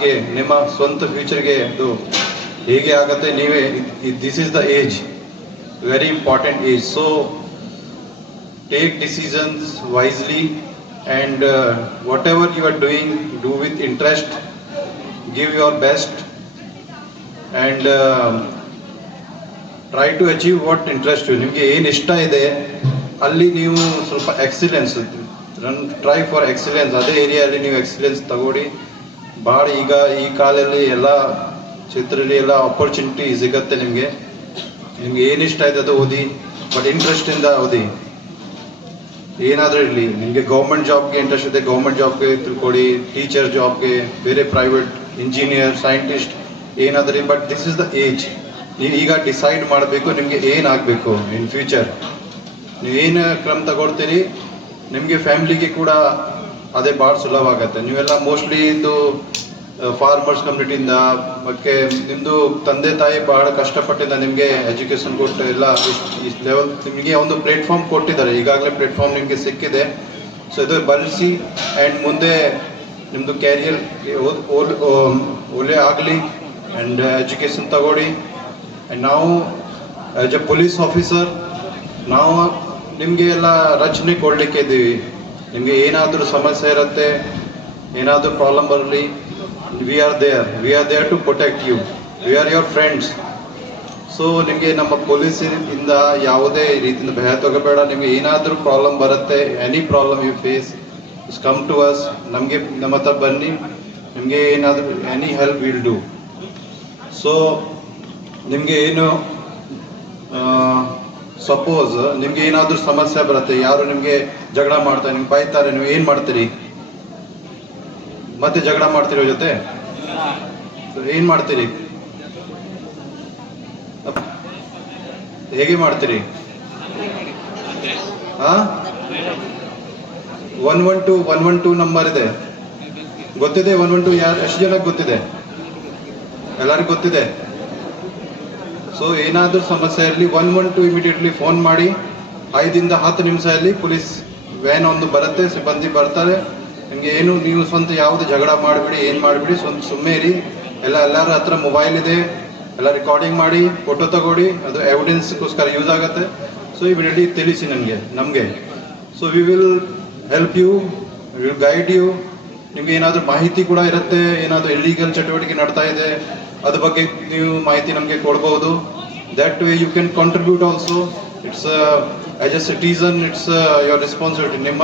ರಾಜ್ಯಗೆ ನಿಮ್ಮ ಸ್ವಂತ ಫ್ಯೂಚರ್ಗೆ ಅದು ಹೇಗೆ ಆಗುತ್ತೆ ನೀವೇ this is the age very important age so take decisions wisely and whatever you are doing do with interest give your best and try to achieve what interest ನಿಮಗೆ ಏನು ಇಷ್ಟ ಇದೆ, ಅಲ್ಲಿ ನೀವು ಸ್ವಲ್ಪ excellence run try for excellence ಅದೇ ಏರಿಯಾದಲ್ಲಿ ನೀವು ಎಕ್ಸಿಲೆನ್ಸ್ ತಗೊಳ್ಳಿ. ಭಾಳ ಈಗ ಈ ಕಾಲದಲ್ಲಿ ಎಲ್ಲ ಚಿತ್ರದಲ್ಲಿ ಎಲ್ಲ ಆಪರ್ಚುನಿಟಿ ಸಿಗತ್ತೆ ನಿಮಗೆ. ನಿಮ್ಗೆ ಏನು ಇಷ್ಟ ಇದೆ ಅದು ಓದಿ ಬಟ್ ಇಂಟ್ರೆಸ್ಟಿಂದ ಓದಿ. ಏನಾದರೂ ಇರಲಿ, ನಿಮಗೆ ಗೌರ್ಮೆಂಟ್ ಜಾಬ್ಗೆ ಇಂಟ್ರೆಸ್ಟ್ ಇದೆ ಗೌರ್ಮೆಂಟ್ ಜಾಬ್ಗೆ ತಿಳ್ಕೊಡಿ ಟೀಚರ್ ಜಾಬ್ಗೆ ಬೇರೆ ಪ್ರೈವೇಟ್ ಇಂಜಿನಿಯರ್ ಸೈಂಟಿಸ್ಟ್ ಏನಾದರೂ but this is the age ನೀವು ಈಗ ಡಿಸೈಡ್ ಮಾಡಬೇಕು ನಿಮಗೆ ಏನಾಗಬೇಕು ಇನ್ ಫ್ಯೂಚರ್ ನೀವು ಏನು ಕ್ರಮ ತಗೊಳ್ತೀರಿ, ನಿಮಗೆ ಫ್ಯಾಮಿಲಿಗೆ ಕೂಡ ಅದೇ ಭಾಳ ಸುಲಭ ಆಗುತ್ತೆ ನೀವೆಲ್ಲ ಮೋಸ್ಟ್ಲಿ ಇದು ಫಾರ್ಮರ್ಸ್ ಕಮ್ಯುನಿಟಿಯಿಂದ ಮತ್ತೆ ನಿಮ್ಮದು ತಂದೆ ತಾಯಿ ಬಹಳ ಕಷ್ಟಪಟ್ಟಿಂದ ನಿಮಗೆ ಎಜುಕೇಶನ್ ಕೊಟ್ಟು ಎಲ್ಲ ಲೆವೆಲ್ ನಿಮಗೆ ಒಂದು ಪ್ಲಾಟ್ಫಾರ್ಮ್ ಕೊಟ್ಟಿದ್ದಾರೆ. ಈಗಾಗಲೇ ಪ್ಲಾಟ್ಫಾರ್ಮ್ ನಿಮಗೆ ಸಿಕ್ಕಿದೆ. ಸೊ ಇದು ಬಳಸಿ ಆ್ಯಂಡ್ ಮುಂದೆ ನಿಮ್ಮದು ಕ್ಯಾರಿಯರ್ ಒಲೆ ಆಗಲಿ ಆ್ಯಂಡ್ ಎಜುಕೇಷನ್ ತಗೊಳ್ಳಿ. ಆ್ಯಂಡ್ ನಾವು ಆ್ಯಸ್ ಎ ಪೊಲೀಸ್ ಆಫೀಸರ್ ನಾವು ನಿಮಗೆ ಎಲ್ಲ ರಚನೆ ಕೊಡಲಿಕ್ಕೆ ಇದ್ದೀವಿ. ನಿಮಗೆ ಏನಾದರೂ ಸಮಸ್ಯೆ ಇರುತ್ತೆ, ಏನಾದರೂ ಪ್ರಾಬ್ಲಮ್ ಬರಲಿ we are there we are there to protect you we are your friends so ನಿಮಗೆ ನಮ್ಮ ಪೊಲೀಸಿಂದ ಯಾವುದೇ ರೀತಿಯಿಂದ ಭಯ ತಗೋಬೇಡ. ನಿಮಗೆ ಏನಾದರೂ ಪ್ರಾಬ್ಲಮ್ ಬರುತ್ತೆ any problem you face come to us ನಮಗೆ, ನಮ್ಮ ಹತ್ರ ಬನ್ನಿ. ನಿಮಗೆ ಏನಾದರೂ any help will do so ನಿಮಗೆ ಏನು ಸಪೋಸ್ ನಿಮ್ಗೆ ಏನಾದ್ರೂ ಸಮಸ್ಯೆ ಬರುತ್ತೆ, ಯಾರು ನಿಮ್ಗೆ ಜಗಳ ಮಾಡ್ತಾರೆ, ನಿಮ್ಗೆ ಬೈತಾರೆ, ನೀವು ಏನು ಮಾಡ್ತೀರಿ? ಮತ್ತೆ ಜಗಳ ಮಾಡ್ತೀರಿ ಜೊತೆ? ಏನ್ ಮಾಡ್ತೀರಿ? ಹೇಗೆ ಮಾಡ್ತೀರಿ? ಹಾ one one two one one two number ಇದೆ. ಗೊತ್ತಿದೆ? ಒನ್ ಒನ್ ಟು ಯಾರು, ಎಷ್ಟು ಜನಕ್ಕೆ ಗೊತ್ತಿದೆ? ಎಲ್ಲರಿಗೂ ಗೊತ್ತಿದೆ? ಸೊ ಏನಾದರೂ ಸಮಸ್ಯೆ ಇರಲಿ one one two immediately phone ಮಾಡಿ, ಐದಿಂದ ಹತ್ತು ನಿಮಿಷದಲ್ಲಿ ಪೊಲೀಸ್ ವ್ಯಾನ್ ಒಂದು ಬರುತ್ತೆ, ಸಿಬ್ಬಂದಿ ಬರ್ತಾರೆ. ನಿಮಗೆ ಏನು ನೀವು ಸ್ವಂತ ಯಾವುದು ಜಗಳ ಮಾಡಿಬಿಡಿ, ಏನು ಮಾಡಿಬಿಡಿ, ಸ್ವಂತ ಸುಮ್ಮನೆ ಇರಿ. ಎಲ್ಲ, ಎಲ್ಲರ ಹತ್ರ ಮೊಬೈಲ್ ಇದೆ. ಎಲ್ಲ ರೆಕಾರ್ಡಿಂಗ್ ಮಾಡಿ ಫೋಟೋ ತಗೊಡಿ ಅದು ಎವಿಡೆನ್ಸ್ಗೋಸ್ಕರ ಯೂಸ್ ಆಗುತ್ತೆ. ಸೊ ಇಮಿಡಿಯೇಟ್ಲಿ ತಿಳಿಸಿ ನನಗೆ ನಮಗೆ. So we will help you will guide you ನಿಮಗೆ ಏನಾದರೂ ಮಾಹಿತಿ ಕೂಡ ಇರುತ್ತೆ, ಏನಾದರೂ ಇಲ್ಲೀಗಲ್ ಚಟುವಟಿಕೆ ನಡ್ತಾ ಇದೆ ಅದ್ರ ಬಗ್ಗೆ ನೀವು ಮಾಹಿತಿ ನಮಗೆ ಕೊಡ್ಬೋದು. That way you can contribute also it's as a citizen it's your responsibility ನಿಮ್ಮ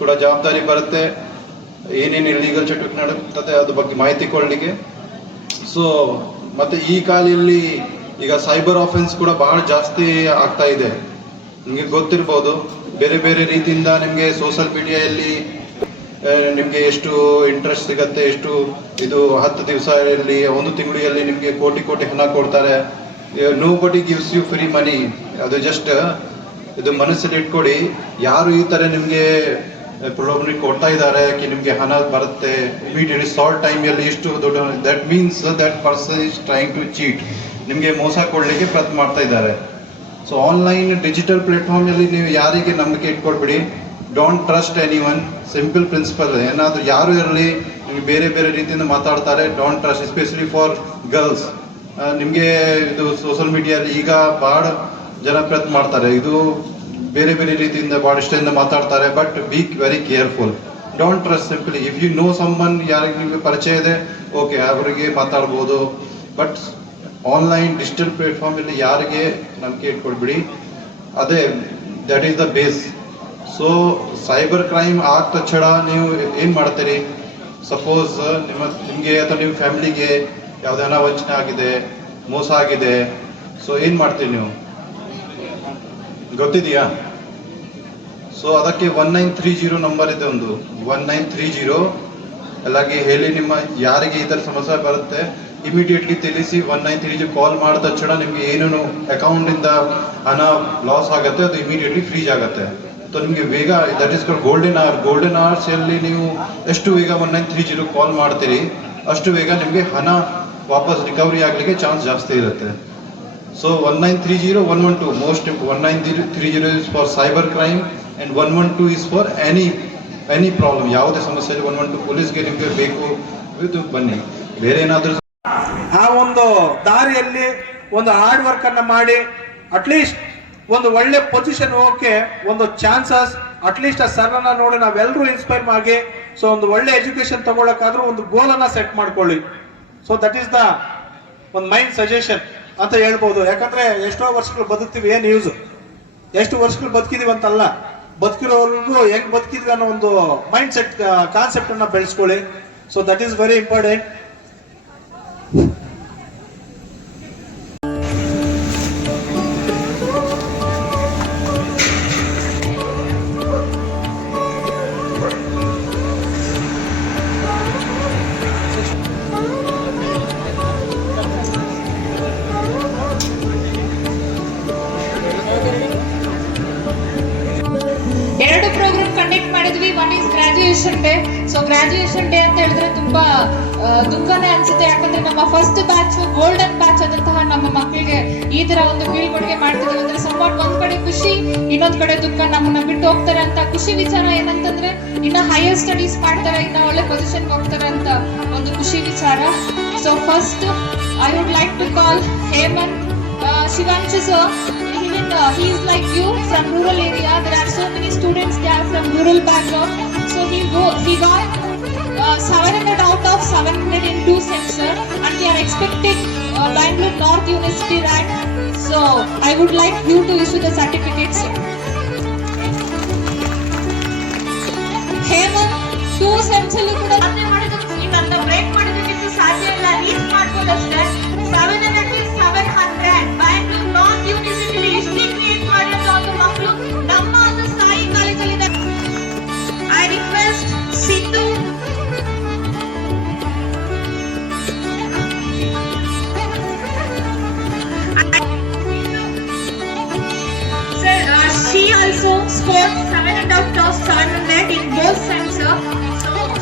ಕೂಡ ಜವಾಬ್ದಾರಿ ಬರುತ್ತೆ. ಏನೇನು ಇಲ್ಲೀಗಲ್ ಚಟುವಟಿಕೆ ನಡುತ್ತದೆ ಅದ್ರ ಬಗ್ಗೆ ಮಾಹಿತಿ ಕೊಡಲಿಕ್ಕೆ. ಸೊ ಮತ್ತೆ ಈ ಕಾಲದಲ್ಲಿ ಈಗ ಸೈಬರ್ ಆಫೆನ್ಸ್ ಕೂಡ ಬಹಳ ಜಾಸ್ತಿ ಆಗ್ತಾ ಇದೆ. ನಿಮಗೆ ಗೊತ್ತಿರ್ಬೋದು. ಬೇರೆ ಬೇರೆ ರೀತಿಯಿಂದ ನಿಮಗೆ ಸೋಷಲ್ ಮೀಡಿಯಾದಲ್ಲಿ ನಿಮಗೆ ಎಷ್ಟು ಇಂಟ್ರೆಸ್ಟ್ ಸಿಗತ್ತೆ, ಎಷ್ಟು ಇದು ಹತ್ತು ದಿವಸ ಇರಲಿ ಒಂದು ತಿಂಗಳಲ್ಲಿ ನಿಮಗೆ ಕೋಟಿ ಕೋಟಿ ಹಣ ಕೊಡ್ತಾರೆ. ನೋ ಬಡಿ ಗಿವ್ಸ್ ಯು ಫ್ರೀ ಮನಿ ಅದು ಜಸ್ಟ್ ಇದು ಮನಸ್ಸಲ್ಲಿ ಇಟ್ಕೊಡಿ. ಯಾರು ಈ ಥರ ನಿಮಗೆ ಪ್ರಾಬ್ಲಮ್ ಕೊಡ್ತಾ ಇದ್ದಾರೆ ಕಿ ನಿಮಗೆ ಹಣ ಬರುತ್ತೆ ಇಮಿಡಿಯೇಟ್ಲಿ ಶಾರ್ಟ್ ಟೈಮಲ್ಲಿ ಎಷ್ಟು ದೊಡ್ಡ that means that person is trying to cheat ನಿಮಗೆ ಮೋಸ ಕೊಡಲಿಕ್ಕೆ ಪ್ರಯತ್ನ ಮಾಡ್ತಾ ಇದ್ದಾರೆ. ಸೊ ಆನ್ಲೈನ್ ಡಿಜಿಟಲ್ ಪ್ಲಾಟ್ಫಾರ್ಮಲ್ಲಿ ನೀವು ಯಾರಿಗೆ ನಂಬಿಕೆ ಇಟ್ಕೊಳ್ಬಿಡಿ. Don't trust anyone simple principle ಏನಾದರೂ ಯಾರು ಇರಲಿ, ನಿಮಗೆ ಬೇರೆ ಬೇರೆ ರೀತಿಯಿಂದ ಮಾತಾಡ್ತಾರೆ don't trust especially for girls ನಿಮಗೆ ಇದು ಸೋಷಲ್ ಮೀಡಿಯಾದಲ್ಲಿ ಈಗ ಭಾಳ ಜನ ಪ್ರಯತ್ನ ಮಾಡ್ತಾರೆ. ಇದು ಬೇರೆ ಬೇರೆ ರೀತಿಯಿಂದ ಭಾಳ ಇಷ್ಟದಿಂದ ಮಾತಾಡ್ತಾರೆ but be very careful don't trust simply if you know summon ಯಾರಿಗೆ ನಿಮಗೆ ಪರಿಚಯ ಇದೆ ಓಕೆ ಅವರಿಗೆ ಮಾತಾಡ್ಬೋದು. ಬಟ್ ಆನ್ಲೈನ್ ಡಿಜಿಟಲ್ ಪ್ಲಾಟ್ಫಾರ್ಮಲ್ಲಿ ಯಾರಿಗೆ ನಂಬಿಕೆ ಇಟ್ಕೊಳ್ಬಿಡಿ. ಅದೇ that is the base so cyber crime ಆದ ತಕ್ಷಣ ನೀವು ಏನು ಮಾಡ್ತೀರಿ? ಸಪೋಸ್ ನಿಮ್ಮ, ನಿಮಗೆ ಅಥವಾ ನಿಮ್ಮ ಫ್ಯಾಮಿಲಿಗೆ ಯಾವುದೇ ಹಣ ವಂಚನೆ ಆಗಿದೆ, ಮೋಸ ಆಗಿದೆ ಸೊ ಏನು ಮಾಡ್ತೀರಿ ನೀವು? ಗೊತ್ತಿದೆಯಾ? ಸೊ ಅದಕ್ಕೆ one nine three zero number ಇದೆ ಒಂದು. ಒನ್ ನೈನ್ ತ್ರೀ ಜೀರೋ ಅಲ್ಲಾಗಿ ಹೇಳಿ ನಿಮ್ಮ ಯಾರಿಗೆ ಈ ಥರ ಸಮಸ್ಯೆ ಬರುತ್ತೆ ಇಮಿಡಿಯೇಟ್ಲಿ ತಿಳಿಸಿ one nine three zero call ಮಾಡಿದ ತಕ್ಷಣ ನಿಮಗೆ ಏನೇನು ಅಕೌಂಟಿಂದ ಹಣ ಲಾಸ್ ಆಗುತ್ತೆ, ಅದು ಇಮಿಡಿಯೇಟ್ಲಿ ಫ್ರೀಜ್ ಆಗುತ್ತೆ. ನಿಮಗೆ ಬೇಗ that is called golden hour golden hours ಅಲ್ಲಿ ನೀವು ಎಷ್ಟು ಬೇಗ one nine three zero call ಮಾಡ್ತೀರಿ, ಅಷ್ಟು ಬೇಗ ನಿಮಗೆ ಹಣ ವಾಪಸ್ ರಿಕವರಿ ಆಗಲಿಕ್ಕೆ ಚಾನ್ಸ್ ಜಾಸ್ತಿ ಇರುತ್ತೆ. So one nine three zero one one two most one nine three zero is for cyber crime and one one two is for any any problem ಯಾವುದೇ ಸಮಸ್ಯೆ ಒನ್ ಒನ್ ಟು ಪೊಲೀಸ್ಗೆ ನಿಮಗೆ ಬೇಕು ಇದು ಬನ್ನಿ. ಬೇರೆ ಏನಾದರೂ ಆ ಒಂದು ದಾರಿಯಲ್ಲಿ ಒಂದು ಹಾರ್ಡ್ ವರ್ಕನ್ನು ಮಾಡಿ ಅಟ್ಲೀಸ್ಟ್ ಒಂದು ಒಳ್ಳೆ ಪೊಸಿಷನ್ ಹೋಗಕ್ಕೆ ಒಂದು ಚಾನ್ಸಸ್ ಅಟ್ಲೀಸ್ಟ್ ಆ ಸರ್ನ ನೋಡಿ ನಾವೆಲ್ಲರೂ ಇನ್ಸ್ಪೈರ್ ಆಗಿ ಸೊ ಒಂದು ಒಳ್ಳೆ ಎಜುಕೇಶನ್ ತಗೊಳಕಾದ್ರೂ ಒಂದು ಗೋಲ್ ಅನ್ನ ಸೆಟ್ ಮಾಡ್ಕೊಳ್ಳಿ. ಸೊ ದಟ್ ಈಸ್ ದ ಒಂದು ಮೈಂಡ್ ಸಜೆಷನ್ ಅಂತ ಹೇಳ್ಬೋದು. ಯಾಕಂದ್ರೆ ಎಷ್ಟೋ ವರ್ಷಗಳು ಬದುಕ್ತೀವಿ, ಏನ್ ಯೂಸ್ ಎಷ್ಟು ವರ್ಷಗಳು ಬದುಕಿದೀವಿ ಅಂತಲ್ಲ. ಬದುಕಿರೋರ್ಗೂ ಹೆಂಗ್ ಬದುಕಿದ್ವಿ ಅನ್ನೋ ಒಂದು ಮೈಂಡ್ ಸೆಟ್ ಕಾನ್ಸೆಪ್ಟ್ ಅನ್ನ ಬೆಳೆಸ್ಕೊಳ್ಳಿ. So that is very important conduct ಮಾಡಿದ್ವಿ. One is graduation day so graduation day ಅಂತ ಹೇಳಿದ್ರೆ ತುಂಬಾ ದುಃಖನೇ ಅನ್ಸುತ್ತೆ. ಯಾಕಂದ್ರೆ ನಮ್ಮ ಫಸ್ಟ್ ಬ್ಯಾಚ್ ಗೋಲ್ಡನ್ ಬ್ಯಾಚ್ ಆದಂತಹ ನಮ್ಮ ಮಕ್ಕಳಿಗೆ ಈ ತರ ಒಂದು ಬೀಳ್ಕೊಡುಗೆ ಮಾಡ್ತಿದ್ದೀವಿ ಅಂದ್ರೆ ಸಂಪಾಟ್ ಒಂದ್ ಕಡೆ ಖುಷಿ, ಇನ್ನೊಂದ್ ಕಡೆ ದುಃಖ ನಮ್ಮನ್ನ ಬಿಟ್ಟು ಹೋಗ್ತಾರೆ ಅಂತ ಖುಷಿ ವಿಚಾರ ಏನಂತಂದ್ರೆ, ಇನ್ನ ಹೈಯರ್ ಸ್ಟಡೀಸ್ ಮಾಡ್ತಾರೆ, ಇನ್ನ ಒಳ್ಳೆ ಪೊಸಿಷನ್ ಹೋಗ್ತಾರೆ ಅಂತ ಒಂದು ಖುಷಿ ವಿಚಾರ. So first I would like to call Hemant Shivanshu sir uh, he is like you from rural area. There are so many students they are from rural background so he go he got uh, 700 out of 700 in two sensor and we are expecting uh, bangalore north university rank. So i would like you to issue the certificates scored 700 out of 700 in both. So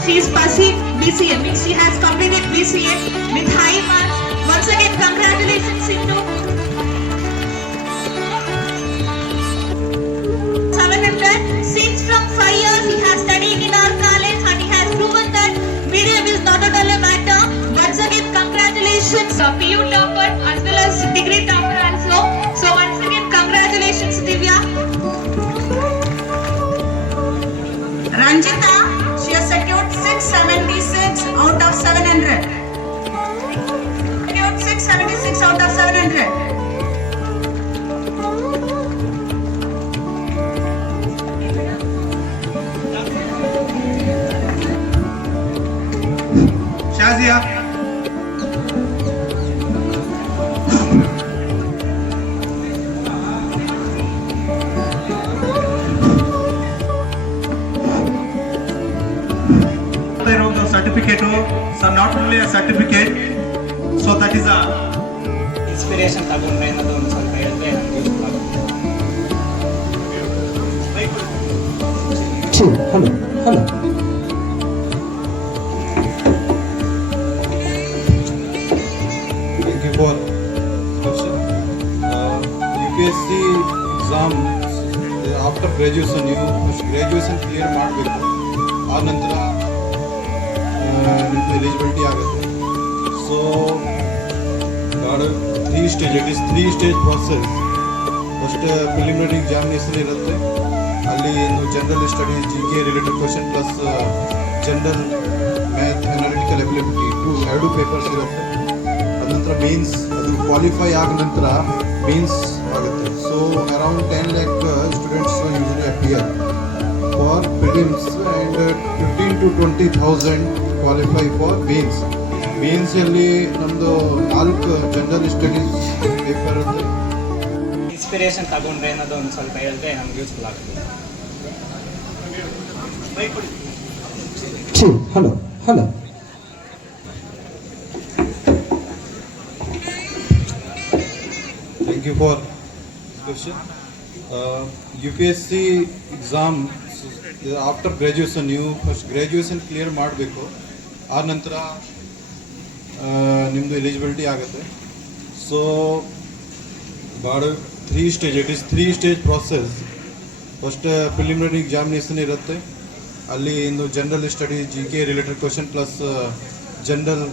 she is passing BCA, she has completed BCA with high marks. Once again, congratulations, Sindhu. என்று ಇರೋದು certificate so not only a certificate so that is a inspiration ತಗೊಂಡ್ರೆ ಅನ್ನೋದು ಒಂದು ಸ್ವಲ್ಪ ಹೇಳಿದ್ರೆ ನಮ್ಗೆ useful ಆಗುತ್ತೆ hello hello Thank you for question. Uh, UPSC exam after graduation ನೀವು ಗ್ರ್ಯಾಜುಯೇಷನ್ ಕ್ಲಿಯರ್ ಮಾಡಬೇಕು. ಆ ನಂತರ ನಿಮ್ಮದು ಎಲಿಜಿಬಿಲಿಟಿ ಆಗುತ್ತೆ so god three stage it is three stage process first preliminary examination ಇರುತ್ತೆ ಅಲ್ಲಿ ನೀವು general study G K related question plus general math analytical ability two ಎರಡು ಪೇಪರ್ಸ್ ಇರುತ್ತೆ ಅದನಂತರ ಮೇನ್ಸ್ ಅದು ಕ್ವಾಲಿಫೈ ಆದ ನಂತರ ಮೇನ್ಸ್ ಆಗುತ್ತೆ so around ten lakh students usually appear for prelims and fifteen to twenty thousand qualify for mains ಬೀನ್ಸಲ್ಲಿ ನಮ್ಮದು ನಾಲ್ಕು general studies paper inspiration ತಗೊಂಡ್ರೆ ಅನ್ನೋದು ಒಂದು ಸ್ವಲ್ಪ ಹೇಳಿದ್ರೆ ನಮ್ಗೆ ಯೂಸ್ಫುಲ್ ಆಗುತ್ತೆ. Hello hello. Thank you for for U P S C exam after graduation ನೀವು ಫಸ್ಟ್ ಗ್ರ್ಯಾಜುಯೇಷನ್ ಕ್ಲಿಯರ್ ಮಾಡಬೇಕು. ಆ ನಂತರ ನಿಮ್ಮದು ಎಲಿಜಿಬಿಲಿಟಿ ಆಗುತ್ತೆ. ಸೊ ಭಾಳ three stage it is three stage process first preliminary examination ಇರುತ್ತೆ. ಅಲ್ಲಿ ಇನ್ನು general studies G K related question plus general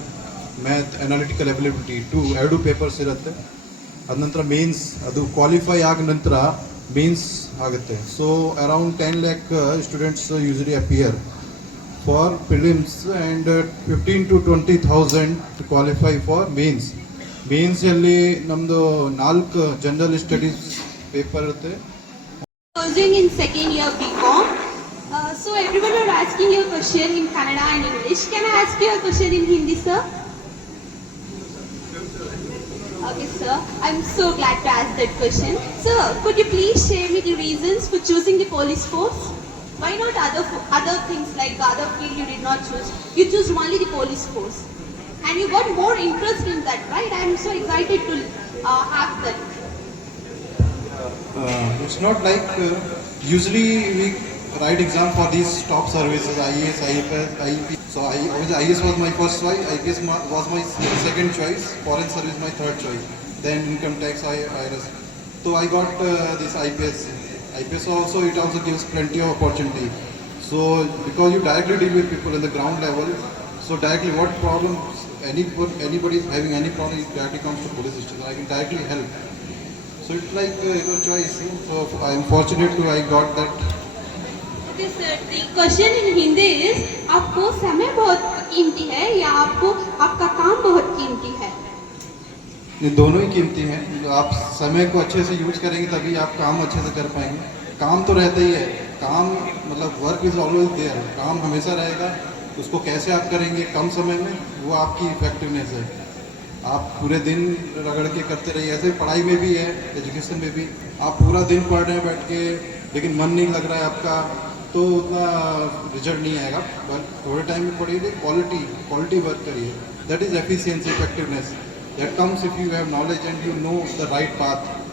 math analytical ability two ಎರಡು ಪೇಪರ್ಸ್ ಇರುತ್ತೆ. ಅದ ನಂತರ ಮೇನ್ಸ್ ಅದು ಕ್ವಾಲಿಫೈ ಆದ ನಂತರ ಮೇನ್ಸ್ ಆಗುತ್ತೆ. So around ten lakh students usually appear For prelims and fifteen to twenty thousand to qualify for mains ಮೇನ್ಸಲ್ಲಿ ನಮ್ಮದು ನಾಲ್ಕು ಜನರಲ್ ಸ್ಟಡೀಸ್ ಪೇಪರ್ ಇರುತ್ತೆ Pursuing in second year BCom. Uh, so everyone are asking you a question in Kannada and English. Can I ask you a question in Hindi, sir? Okay, sir. I'm so glad to ask that question. Sir, could you please share me the reasons for choosing the police force? Why not other other things like other field you did not choose? You choose only the police force, and you got more interest in that, right? I'm so excited to uh, have that. uh, it's not like uh, usually we write exam for these top services IAS, IFS, IEP. So I, IAS was my first choice, IPS was my second choice, foreign service my third choice, then income tax, I- IRS. So I got uh, this IPS. IPS also it also gives plenty of opportunity. So because you directly deal with people in the ground level, so directly what problems anybody anybody is having any problem, it directly comes to police station. I can directly help. So it's like uh, your choice. So I'm fortunate to I got that. Question in Hindi is आपको समय बहुत कीमती है या आपको आपका काम बहुत कीमती है ये दोनों ही कीमती हैं। आप समय को अच्छे से यूज़ करेंगे तभी आप काम अच्छे से कर पाएँगे। काम तो रहता ही है। काम मतलब वर्क इज़ ऑलवेज देयर काम हमेशा रहेगा। उसको कैसे आप करेंगे कम समय में, वो आपकी इफेक्टिवनेस है। आप पूरे दिन रगड़ के करते रहिए। ऐसे पढ़ाई में भी है एजुकेशन में भी। आप पूरा दिन पढ़ रहे हैं बैठ के, लेकिन मन नहीं लग रहा है आपका। तो उतना रिज़ल्ट नहीं आएगा। बट थोड़े टाइम में पढ़िए क्वालिटी क्वालिटी वर्क करिए। That is efficiency effectiveness that comes if you have knowledge and you know the right path